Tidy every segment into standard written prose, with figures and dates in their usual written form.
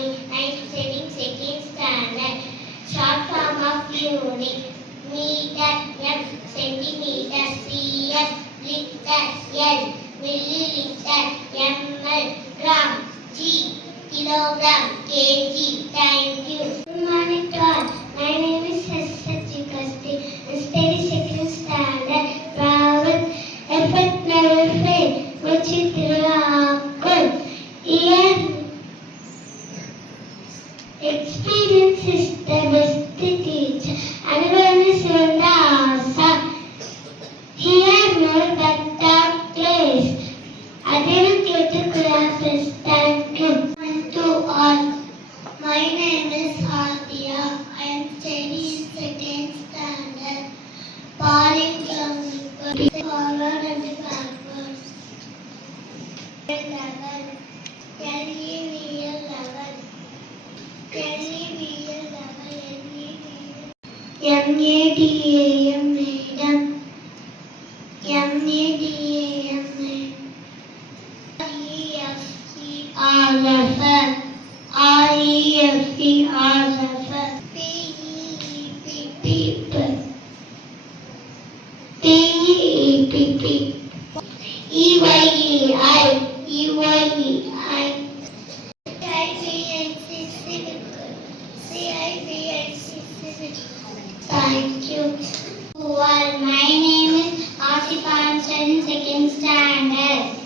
I'm studying second standard. Short form of unit. Meter, M. Centimeter, cm. Liter, L. Milliliter, ml. Gram, G. Kilogram, kg. Thank you. Good morning to all. My name is Sasha Kasti. I study second standard. Travel. Effort never fail. Which is experience is the best teacher. Awareness is the answer. Here no better place. I didn't get to classes. Thank you. To all. My name is Hadia. I am studying second standard. Falling from the forward and backward. Level. LEVL level. LEVL level. MADAM madam. MADAM madam. REFCR PEPP PEPP EYEI Thank you. Well, my name is Asif. I am studying second standard.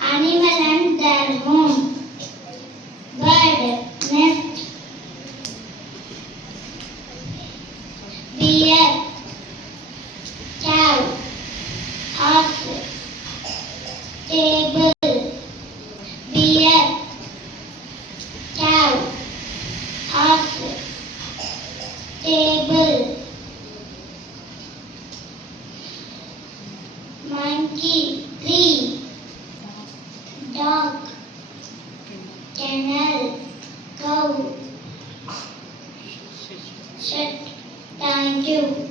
Animal and their home. Bird, nest. Bear, cow, horse, table. Bear, cow, horse, table. Monkey, tree. Dog, kennel, cow, shed. Thank you.